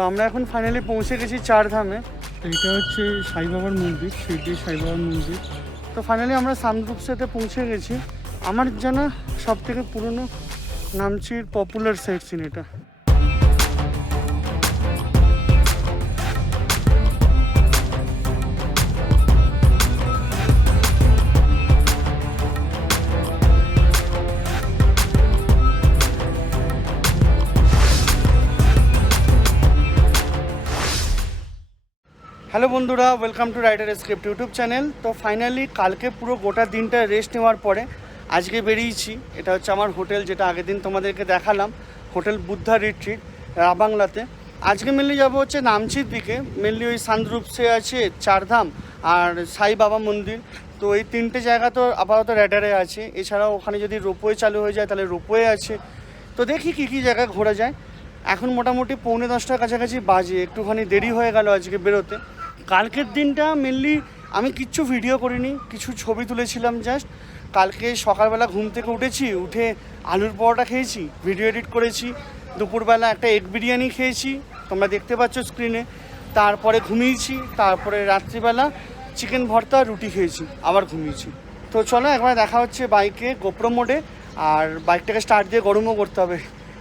তো আমরা এখন ফাইনালি পৌঁছে গেছি চারধামে। এটা হচ্ছে সাই বাবার মন্দির, শিরডি সাই বাবার মন্দির। তো ফাইনালি আমরা সামরূপসেতে পৌঁছে গেছি। আমার জানা সব থেকে পুরনো নামচির পপুলার সাইট সিন এটা। হ্যালো বন্ধুরা, welcome to rider script YouTube channel. তো ফাইনালি কালকে পুরো গোটা দিনটা রেস্ট নেওয়ার পরে আজকে বেরিয়েছি। এটা হচ্ছে আমার হোটেল, যেটা আগের দিন তোমাদেরকে দেখালাম, হোটেল বুদ্ধা রিট্রিট রাবাংলাতে। আজকে মেনলি যাবো হচ্ছে নামচির দিকে। মেনলি ওই সান্দরূপসে আছে চারধাম আর সাই বাবা মন্দির। তো এই তিনটে জায়গা তো আপাতত র্যাডারে আছে। এছাড়াও ওখানে যদি রোপওয়ে চালু হয়ে যায় তাহলে রোপওয়ে আছে। তো দেখি কী কী জায়গায় ঘোরা যায়। এখন মোটামুটি 9:45 কাছাকাছি বাজে, একটুখানি দেরি হয়ে গেল আজকে বেরোতে। কালকের দিনটা মেনলি আমি কিচ্ছু ভিডিও করিনি, কিছু ছবি তুলেছিলাম জাস্ট। কালকে সকালবেলা ঘুম থেকে উঠে আলুর পরোটা খেয়েছি, ভিডিও এডিট করেছি। দুপুরবেলা একটা এগ বিরিয়ানি খেয়েছি, তোমরা দেখতে পাচ্ছ স্ক্রিনে। তারপরে ঘুমিয়েছি, তারপরে রাত্রিবেলা চিকেন ভর্তা রুটি খেয়েছি, আবার ঘুমিয়েছি। তো চলো একবার দেখা হচ্ছে বাইকে গোপ্রো মোডে। আর বাইকটাকে স্টার্ট দিয়ে গরমও করতে হবে,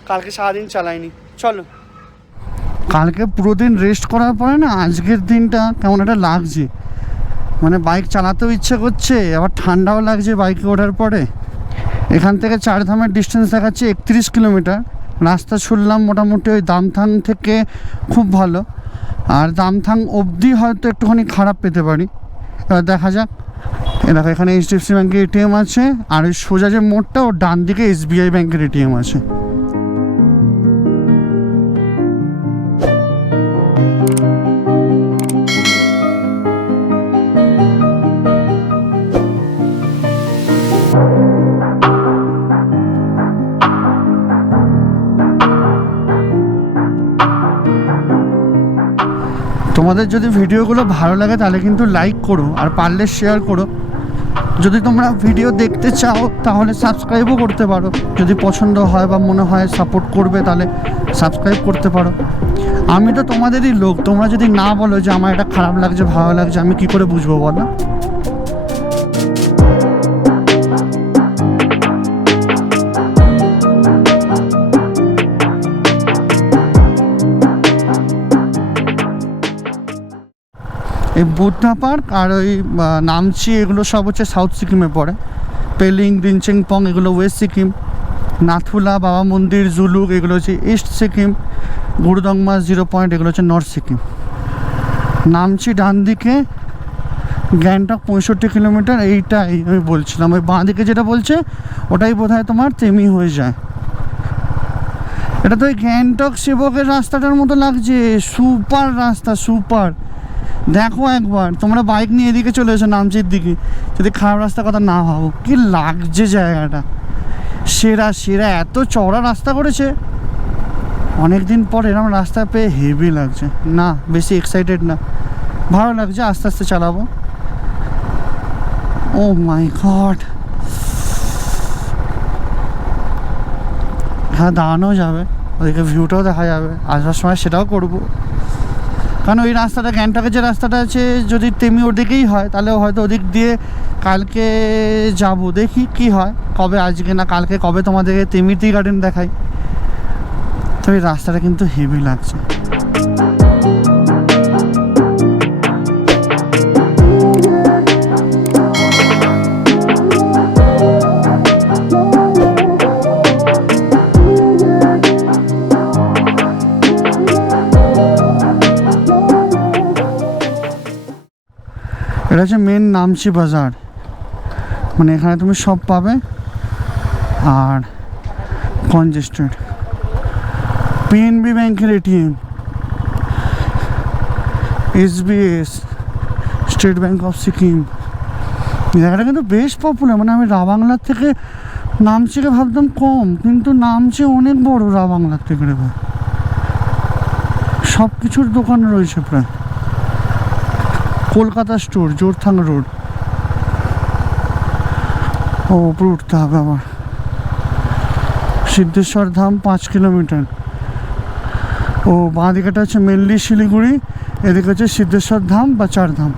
কালকে সারাদিন চালাইনি। চলো। কালকে পুরো দিন রেস্ট করার পরে না আজকের দিনটা কেমন একটা লাগছে, মানে বাইক চালাতেও ইচ্ছে করছে, আবার ঠান্ডাও লাগছে বাইকে ওঠার পরে। এখান থেকে চারধামের ডিস্টেন্স দেখাচ্ছে 31 কিলোমিটার। রাস্তা শুনলাম মোটামুটি ওই দামথাং থেকে খুব ভালো, আর দামথাং অবধি হয়তো একটুখানি খারাপ পেতে পারি। এবার দেখা যাক। দেখো এখানে HDFC ব্যাঙ্কের ATM আছে, আর ওই সোজা যে মোড়টা ওর ডান দিকে SBI ব্যাঙ্কের ATM আছে। তোমাদের যদি ভিডিওগুলো ভালো লাগে তাহলে কিন্তু লাইক করো, আর পারলে শেয়ার করো। যদি তোমরা ভিডিও দেখতে চাও তাহলে সাবস্ক্রাইবও করতে পারো। যদি পছন্দ হয় বা মনে হয় সাপোর্ট করবে তাহলে সাবস্ক্রাইব করতে পারো। আমি তো তোমাদেরই লোক, তোমরা যদি না বলো যে আমার এটা খারাপ লাগছে ভালো লাগছে, আমি কি করে বুঝবো বলো? এই বুদ্ধা পার্ক আর ওই নামচি এগুলো সব হচ্ছে সাউথ সিকিমে পড়ে। পেলিং, রিনচেংপং এগুলো ওয়েস্ট সিকিম। নাথুলা, বাবা মন্দির, জুলুক এগুলো হচ্ছে ইস্ট সিকিম। গুরুদংমা, 0 পয়েন্ট এগুলো হচ্ছে নর্থ সিকিম। নামচি ডান দিকে, গ্যাংটক 65 কিলোমিটার। এইটাই আমি বলছিলাম, ওই বাঁ দিকে যেটা বলছে ওটাই বোধহয় তোমার তেমি হয়ে যায়। এটা তো ওই গ্যাংটক সেবকের রাস্তাটার মতো লাগছে। সুপার রাস্তা, সুপার। দেখো একবার, তোমরা বাইক নিয়ে এদিকে চলে এসো নামচির দিকে, যদি খারাপ রাস্তার কথা না ভাবো। কি লাগছে জায়গাটা, সেরা সেরা। এত চওড়া রাস্তা করেছে, অনেক দিন পর এরকম রাস্তা পেয়ে হেভি লাগছে। না বেশি এক্সাইটেড না, ভালো লাগছে। আস্তে আস্তে চালাবো। ও মাই গড, হ্যাঁ দাঁড়ানো যাবে, ওদিকে ভিউটাও দেখা যাবে। আসার সময় সেটাও করবো, কারণ ওই রাস্তাটা গ্যাংটকের যে রাস্তাটা আছে, যদি তেমি ওদিকেই হয় তাহলে হয়তো ওদিক দিয়ে কালকে যাব। দেখি কি হয়, কবে, আজকে না কালকে, কবে তোমাদেরকে তেমি টি গার্ডেন দেখাই। তো এই রাস্তাটা কিন্তু হেভি লাগছে। এটা হচ্ছে মেন নামচি বাজার, মানে এখানে তুমি সব পাবে। আর কনজেস্টেড। PNB ব্যাংকের ATM, SBS, state bank of Sikkim. জায়গাটা কিন্তু বেশ পপুলার। মানে আমি রাবাংলার থেকে নামচিকে ভাবতাম কম, কিন্তু নামচি অনেক বড় রাবাংলার থেকে। সব কিছুর দোকান রয়েছে প্রায়। Kolkata store, Jorethang road. ও উপরে উঠতে হবে আবার। সিদ্ধেশ্বর ধাম 5 কিলোমিটার। ও বাঁ দিকেটা হচ্ছে মেনলি শিলিগুড়ি, এদিকে হচ্ছে সিদ্ধেশ্বর ধাম বা চারধাম।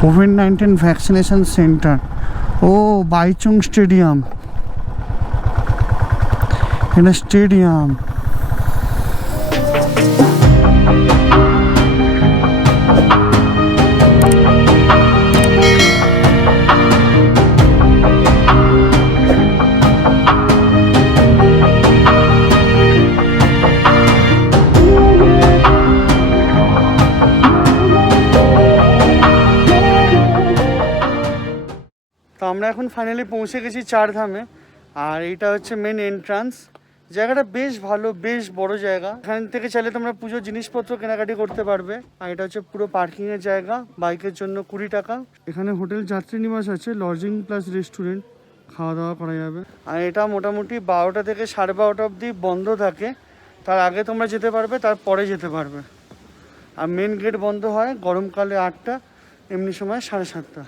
Covid vaccination centre. ও বাইচুং স্টেডিয়াম, এটা স্টেডিয়াম। তো আমরা এখন ফাইনালি পৌঁছে গেছি চারধামে, আর এইটা হচ্ছে মেন এন্ট্রান্স। জায়গাটা বেশ ভালো, বেশ বড় জায়গা। এখান থেকে চাইলে তোমরা পুজোর জিনিসপত্র কেনাকাটি করতে পারবে। আর এটা হচ্ছে পুরো পার্কিংয়ের জায়গা, বাইকের জন্য 20 টাকা। এখানে হোটেল যাত্রী নিবাস আছে, লজিং প্লাস রেস্টুরেন্ট, খাওয়া দাওয়া করা যাবে। আর এটা মোটামুটি 12টা থেকে 12:30 অবধি বন্ধ থাকে। তার আগে তোমরা যেতে পারবে, তারপরে যেতে পারবে। আর মেন গেট বন্ধ হয় গরমকালে 8টা, এমনি সময় 7:30।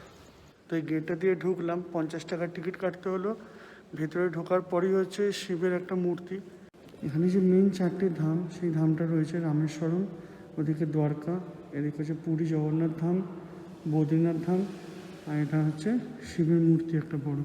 তো এই গেটটা দিয়ে ঢুকলাম, 50 টাকার টিকিট কাটতে হলো। ভেতরে ঢোকার পরই হচ্ছে শিবের একটা মূর্তি। এখানে যে মেন 4টে ধাম, সেই ধামটা রয়েছে রামেশ্বরম, ওদিকে দ্বারকা, এদিকে হচ্ছে পুরী জগন্নাথ ধাম, বদ্রীনাথ ধাম, আর এটা হচ্ছে শিবের মূর্তি একটা বড়।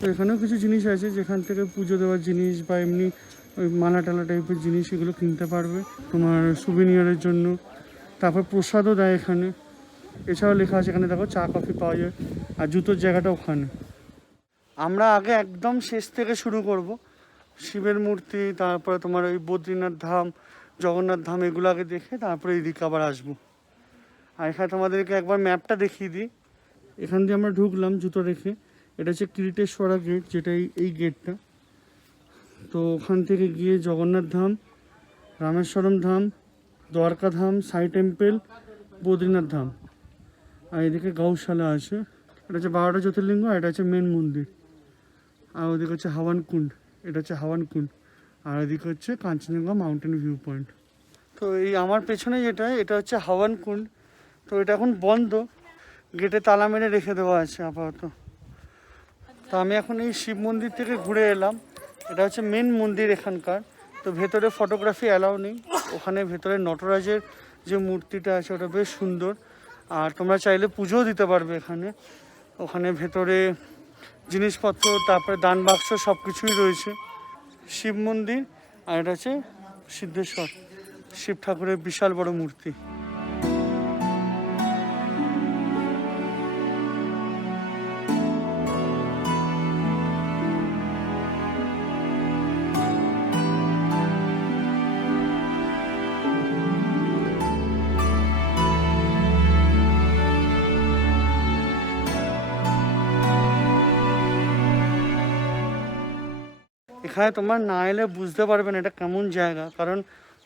তো এখানেও কিছু জিনিস আছে যেখান থেকে পুজো দেওয়ার জিনিস বা এমনি ওই মালা টালা টাইপের জিনিস, এগুলো কিনতে পারবে তোমার সুভিনিয়ারের জন্য। তারপর প্রসাদও দেয় এখানে। এছাড়াও লেখা আছে এখানে, দেখো চা কফি পাওয়া যায়। আর জুতোর জায়গাটা ওখানে। আমরা আগে একদম শেষ থেকে শুরু করব। শিবের মূর্তি, তারপরে তোমার ওই বদ্রীনাথ ধাম, জগন্নাথ ধাম, এগুলো আগে দেখে তারপরে এইদিকে আবার আসবো। আর এখানে তোমাদেরকে একবার ম্যাপটা দেখিয়ে দিই। এখান দিয়ে আমরা ঢুকলাম জুতো রেখে। এটা হচ্ছে কিরিটেশ্বরা গেট, যেটা এই গেটটা। তো ওখান থেকে গিয়ে জগন্নাথ ধাম, রামেশ্বরম ধাম, দ্বারকা ধাম, সাই টেম্পল, বদ্রীনাথ ধাম। আর এদিকে গৌশালা আছে। এটা হচ্ছে 12টা জ্যোতির্লিঙ্গ, আর এটা হচ্ছে মেন মন্দির। আর ওদিকে হচ্ছে হাওয়ান কুণ্ড, এটা হচ্ছে হাওয়ান কুণ্ড। আর এদিকে হচ্ছে কাঞ্চনজঙ্ঘা মাউন্টেন ভিউ পয়েন্ট। তো এই আমার পেছনে যেটা, এটা হচ্ছে হাওয়ান কুণ্ড। তো এটা এখন বন্ধ, গেটে তালা মেরে রেখে দেওয়া আছে আপাতত। তো আমি এখন এই শিব মন্দির থেকে ঘুরে এলাম। এটা হচ্ছে মেন মন্দির এখানকার। তো ভেতরে ফটোগ্রাফি অ্যালাউ নেই। ওখানে ভেতরে নটরাজের যে মূর্তিটা আছে ওটা বেশ সুন্দর। আর তোমরা চাইলে পুজোও দিতে পারবে এখানে। ওখানে ভেতরে জিনিসপত্র, তারপরে দান বাক্স, সব কিছুই রয়েছে। শিব মন্দির, আর এটা হচ্ছে সিদ্ধেশ্বর শিব ঠাকুরের বিশাল বড় মূর্তি। এখানে তোমার না এলে বুঝতে পারবে না এটা কেমন জায়গা, কারণ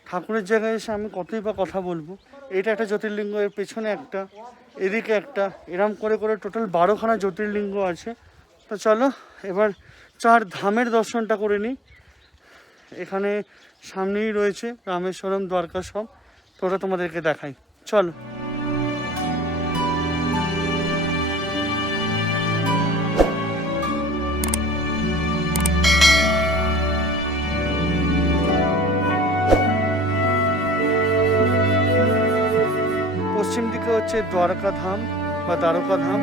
ঠাকুরের জায়গায় এসে আমি কতই বা কথা বলবো। এটা একটা জ্যোতির্লিঙ্গ, এর পেছনে একটা, এদিকে একটা, এরম করে করে টোটাল 12খানা জ্যোতির্লিঙ্গ আছে। তো চলো এবার 4 ধামের দর্শনটা করে নিই। এখানে সামনেই রয়েছে রামেশ্বরম, দ্বারকা সব। তো ওটা তোমাদেরকে দেখাই, চলো। পশ্চিম দিকে হচ্ছে দ্বারকা ধাম বা দ্বারকা ধাম।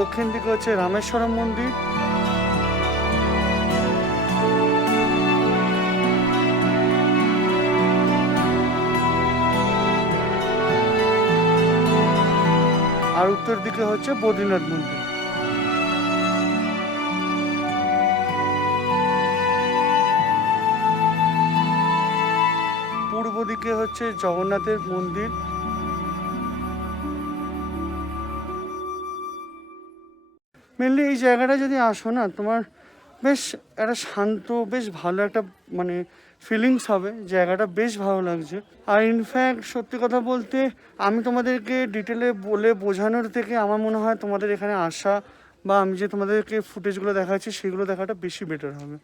দক্ষিণ দিকে হচ্ছে রামেশ্বরম মন্দির। আর উত্তর দিকে হচ্ছে বদ্রীনাথ মন্দির। পূর্ব দিকে হচ্ছে জগন্নাথের মন্দির। মেনলি এই জায়গাটা যদি আসো না, তোমার বেশ একটা শান্ত, বেশ ভালো একটা মানে ফিলিংস হবে, জায়গাটা বেশ ভালো লাগছে। আর ইনফ্যাক্ট সত্যি কথা বলতে আমি তোমাদেরকে ডিটেলে বলে বোঝানোর থেকে আমার মনে হয় তোমাদের এখানে আসা বা আমি যে তোমাদেরকে ফুটেজগুলো দেখাচ্ছি সেগুলো দেখাটা বেশি বেটার হবে।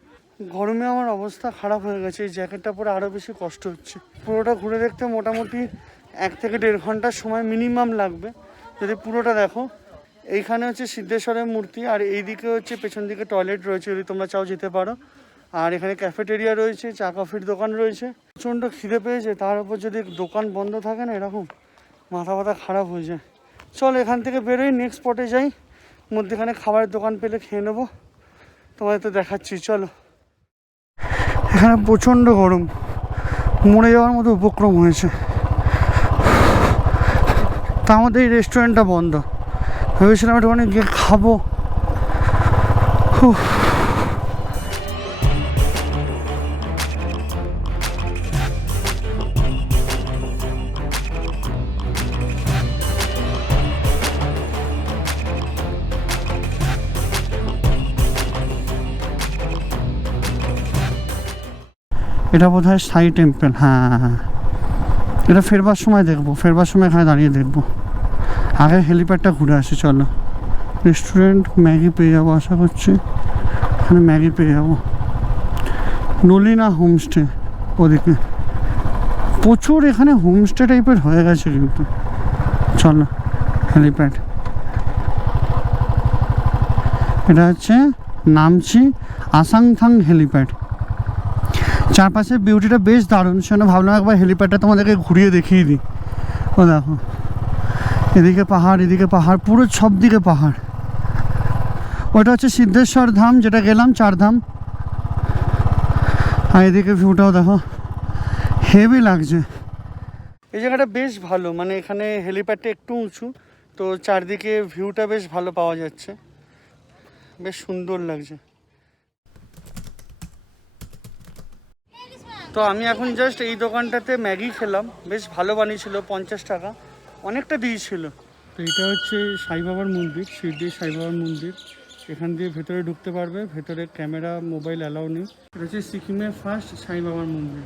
গরমে আমার অবস্থা খারাপ হয়ে গেছে, এই জ্যাকেটটা পরে আরও বেশি কষ্ট হচ্ছে। পুরোটা ঘুরে দেখতে মোটামুটি 1 থেকে 1.5 ঘন্টার সময় মিনিমাম লাগবে যদি পুরোটা দেখো। এইখানে হচ্ছে সিদ্ধেশ্বরের মূর্তি, আর এইদিকে হচ্ছে পেছন দিকে টয়লেট রয়েছে, যদি তোমরা চাও যেতে পারো। আর এখানে ক্যাফেটেরিয়া রয়েছে, চা কফির দোকান রয়েছে। প্রচণ্ড খিদে পেয়েছে, তার উপর যদি দোকান বন্ধ থাকে না, এরকম মাথা ব্যথা খারাপ হয়ে যায়। চল এখান থেকে বেরোই, নেক্সট স্পটে যাই, মধ্যেখানে খাবারের দোকান পেলে খেয়ে নেবো, তোমাদের তো দেখাচ্ছি। চলো। এখানে প্রচণ্ড গরম, মরে যাওয়ার মতো উপক্রম হয়েছে। তা আমাদের এই রেস্টুরেন্টটা বন্ধ, ভেবেছিলাম একটুখানি গিয়ে খাবো। এটা বোধ হয় সাই টেম্পল। হ্যাঁ, এটা ফেরবার সময় দেখবো, ফেরবার সময় এখানে দাঁড়িয়ে দেখবো। আগে হেলিপ্যাডটা ঘুরে আসি চলো। রেস্টুরেন্ট, ম্যাগি পেয়ে যাবো আশা করছি, এখানে ম্যাগি পেয়ে যাবো। নলিনা হোমস্টে ওদিকে প্রচুর, এখানে হোমস্টে টাইপের হয়ে গেছে কিন্তু। চলো হেলিপ্যাড, এটা হচ্ছে নামচি আসাংথাং হেলিপ্যাড। চারপাশে বিউটিটা বেশ দারুণ, সেজন্য ভাবলাম একবার হেলিপ্যাডটা তোমাদেরকে ঘুরিয়ে দেখিয়ে দিই। ও দেখো, এদিকে পাহাড়, এদিকে পাহাড়, পুরো সব দিকে পাহাড়। ওটা হচ্ছে সিদ্ধেশ্বর ধাম, যেটা গেলাম 4 ধাম। আর এদিকে ভিউটাও দেখো, হেভি লাগছে। এই জায়গাটা বেশ ভালো, মানে এখানে হেলিপ্যাডটা একটু উঁচু, তো চারদিকে ভিউটা বেশ ভালো পাওয়া যাচ্ছে, বেশ সুন্দর লাগছে। তো আমি এখন জাস্ট এই দোকানটাতে ম্যাগি খেলাম, বেশ ভালো বানিয়েছিল, 50 টাকা, অনেকটা দিয়েছিল। তো এটা হচ্ছে সাই বাবার মন্দির, শিরডি সাই বাবার মন্দির। এখান দিয়ে ভেতরে ঢুকতে পারবে, ভেতরে ক্যামেরা মোবাইল অ্যালাউ নেই। এটা হচ্ছে সিকিমের ফার্স্ট সাই বাবার মন্দির।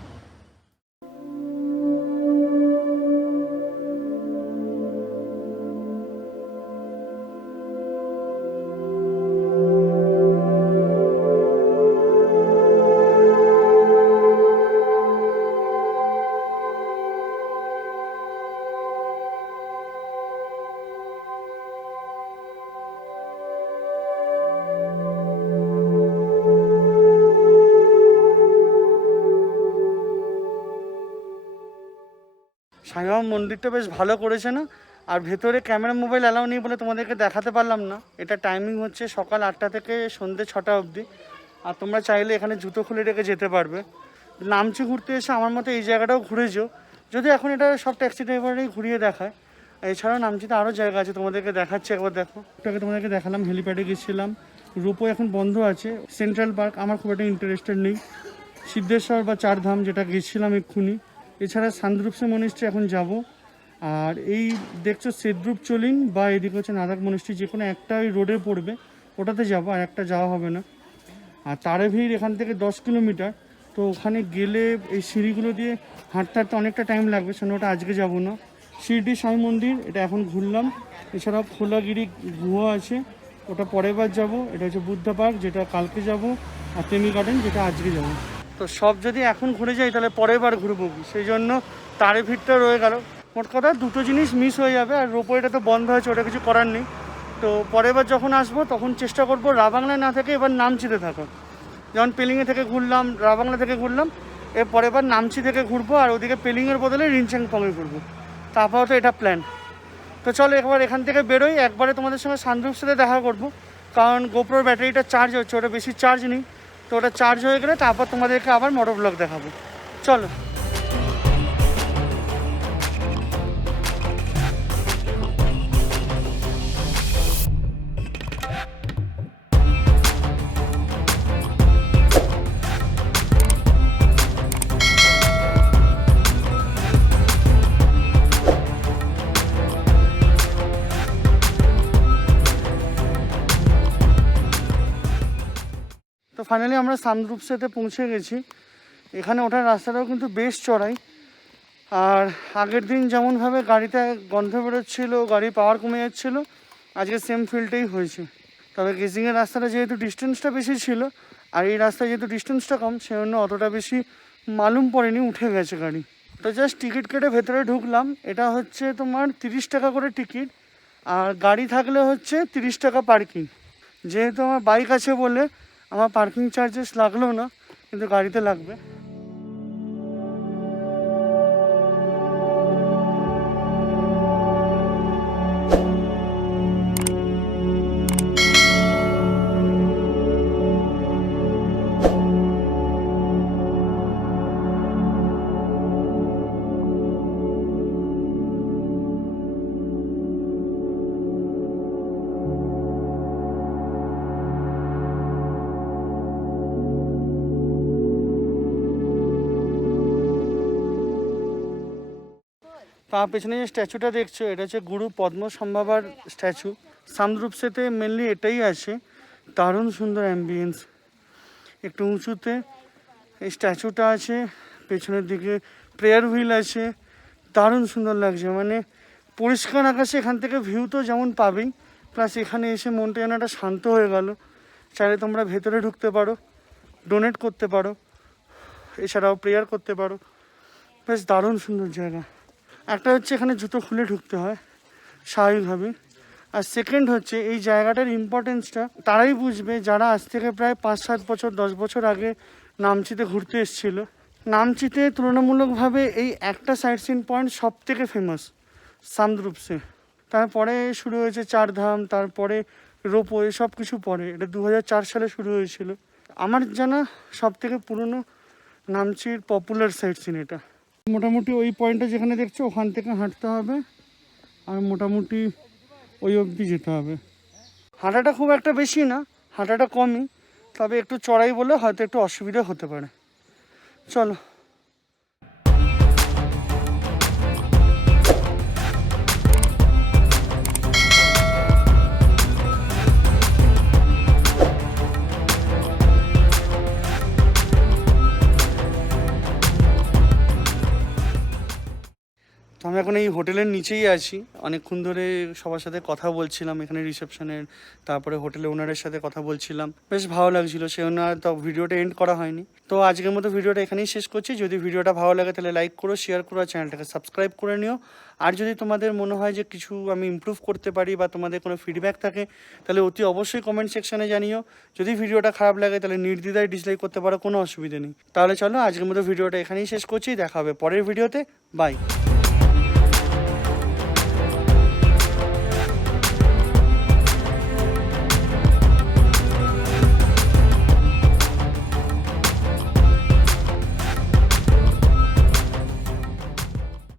সাই বাবার মন্দিরটা বেশ ভালো করেছে না? আর ভেতরে ক্যামেরা মোবাইল অ্যালাউ নেই বলে তোমাদেরকে দেখাতে পারলাম না। এটা টাইমিং হচ্ছে সকাল 8টা থেকে সন্ধ্যে 6টা অবধি। আর তোমরা চাইলে এখানে জুতো খুলে রেখে যেতে পারবে। নামচি ঘুরতে এসে আমার মতো এই জায়গাটাও ঘুরে যেও, যদি এখন এটা সব ট্যাক্সি ড্রাইভারেই ঘুরিয়ে দেখায়। এছাড়াও নামচিতে আরও জায়গা আছে, তোমাদেরকে দেখাচ্ছি, একবার দেখো। ওটাকে তোমাদেরকে দেখালাম, হেলিপ্যাডে গেছিলাম। রোপও এখন বন্ধ আছে। সেন্ট্রাল পার্ক আমার খুব একটা ইন্টারেস্টেড নেই। সিদ্ধেশ্বর বা 4 ধাম যেটা গেছিলাম এক্ষুনি, এছাড়া সান্দ্রুপসে মনিস্ট্রি এখন যাব। আর এই দেখছো সেদ্রুপ চলিন বা এদিকে হচ্ছে নাদাক মনিস্ট্রি, যে কোনো একটা ওই রোডে পড়বে, ওটাতে যাবো, আর একটা যাওয়া হবে না। আর তারেভির এখান থেকে 10 কিলোমিটার, তো ওখানে গেলে এই সিঁড়িগুলো দিয়ে হাঁটতে হাঁটতে অনেকটা টাইম লাগবে, সেজন্য ওটা আজকে যাব না। শিরডি সাই মন্দির, এটা এখন ঘুরলাম। এছাড়াও খোলাগিরি গুহা আছে, ওটা পরের বার যাবো। এটা হচ্ছে বুদ্ধা পার্ক, যেটা কালকে যাব। আর তেমি গার্ডেন, যেটা আজকে যাব। তো সব যদি এখন ঘুরে যাই তাহলে পরের বার ঘুরবো, সেই জন্য তারেভিরটা রয়ে গেল। মোট কথা 2টো জিনিস মিস হয়ে যাবে। আর রোপওয়েটা তো বন্ধ হয়েছে, ওটা কিছু করার নেই। তো পরের বার যখন আসবো তখন চেষ্টা করবো রাবাংলায় না থেকে এবার নামচিতে থাকা। যেমন পেলিংয়ে থেকে ঘুরলাম, রাবাংলা থেকে ঘুরলাম, এর পরের বার নামচি থেকে ঘুরবো, আর ওদিকে পেলিংয়ের বদলে রিনচ্যাংপংয়ে ঘুরবো। তারপর তো এটা প্ল্যান। তো চলো একবার এখান থেকে বেরোই, একবারে তোমাদের সঙ্গে সান্দ্রুপের সাথে দেখা করবো, কারণ গোপ্রোর ব্যাটারিটা চার্জ হচ্ছে, ওটা বেশি চার্জ নেই। তো ওটা চার্জ হয়ে গেলে তারপর তোমাদেরকে আবার মোটর ব্লগ দেখাবো। চলো। ফাইনালি আমরা সামদ্রুপসেতে পৌঁছে গেছি। এখানে ওঠার রাস্তাটাও কিন্তু বেশ চড়াই। আর আগের দিন যেমনভাবে গাড়িতে গন্ধ বেরোচ্ছিলো, গাড়ি পাওয়ার কমে যাচ্ছিলো, আজকে সেম ফিলটাই হয়েছে। তবে গেজিংয়ের রাস্তাটা যেহেতু ডিস্টেন্সটা বেশি ছিল, আর এই রাস্তায় যেহেতু ডিস্টেন্সটা কম, সেই জন্য অতটা বেশি মালুম পড়েনি, উঠে গেছে গাড়ি। তো জাস্ট টিকিট কেটে ভেতরে ঢুকলাম। এটা হচ্ছে তোমার 30 টাকা করে টিকিট, আর গাড়ি থাকলে হচ্ছে 30 টাকা পার্কিং। যেহেতু আমার বাইক আছে বলে আমার পার্কিং চার্জেস লাগলো না, কিন্তু গাড়িতে লাগবে। তার পেছনে যে স্ট্যাচুটা দেখছো, এটা হচ্ছে গুরু পদ্মসম্ভাবার স্ট্যাচু। সামদ্রুপসেতে মেনলি এটাই আছে। দারুণ সুন্দর অ্যাম্বিয়েন্স, একটু উঁচুতে এই স্ট্যাচুটা আছে, পেছনের দিকে প্রেয়ার হুইল আছে, দারুণ সুন্দর লাগছে। মানে পরিষ্কার আকাশে এখান থেকে ভিউ তো যেমন পাবেই, প্লাস এখানে এসে মনটা যেন একটা শান্ত হয়ে গেল। চাইলে তোমরা ভেতরে ঢুকতে পারো, ডোনেট করতে পারো, এছাড়াও প্রেয়ার করতে পারো। বেশ দারুণ সুন্দর জায়গা। একটা হচ্ছে এখানে জুতো খুলে ঢুকতে হয় স্বাভাবিকভাবে, আর সেকেন্ড হচ্ছে এই জায়গাটার ইম্পর্টেন্সটা তারাই বুঝবে যারা আজ থেকে প্রায় 5-7 বছর 10 বছর আগে নামচিতে ঘুরতে এসেছিল। নামচিতে তুলনামূলকভাবে এই একটা সাইট সিন পয়েন্ট সব থেকে ফেমাস সামদ্রুপসে। তারপরে শুরু হয়েছে চারধাম, তারপরে রোপওয়ে, সব কিছু পরে। এটা 2004 সালে শুরু হয়েছিল। আমার জানা সব থেকে পুরনো নামচির পপুলার সাইট সিন এটা। মোটামুটি ওই পয়েন্টটা যেখানে দেখছো ওখান থেকে হাঁটতে হবে, আর মোটামুটি ওই অবধি যেতে হবে। হাঁটাটা খুব একটা বেশি না, হাঁটাটা কমই, তবে একটু চড়াই বলে হয়তো একটু অসুবিধা হতে পারে। চলো। তো আমি এখন এই হোটেলের নিচেই আছি। অনেকক্ষণ ধরে সবার সাথে কথা বলছিলাম এখানে রিসেপশনের, তারপরে হোটেলের ওনারের সাথে কথা বলছিলাম, বেশ ভালো লাগছিলো। সে ওনার তো ভিডিওটা এন্ড করা হয়নি। তো আজকের মতো ভিডিওটা এখানেই শেষ করছি। যদি ভিডিওটা ভালো লাগে তাহলে লাইক করো, শেয়ার করো, আর চ্যানেলটাকে সাবস্ক্রাইব করে নিও। আর যদি তোমাদের মনে হয় যে কিছু আমি ইমপ্রুভ করতে পারি বা তোমাদের কোনো ফিডব্যাক থাকে, তাহলে অতি অবশ্যই কমেন্ট সেকশনে জানিও। যদি ভিডিওটা খারাপ লাগে তাহলে নির্দ্বিধায় ডিসলাইক করতে পারো, কোনো অসুবিধা নেই। তাহলে চলো আজকের মতো ভিডিওটা এখানেই শেষ করছি। দেখা হবে পরের ভিডিওতে। বাই।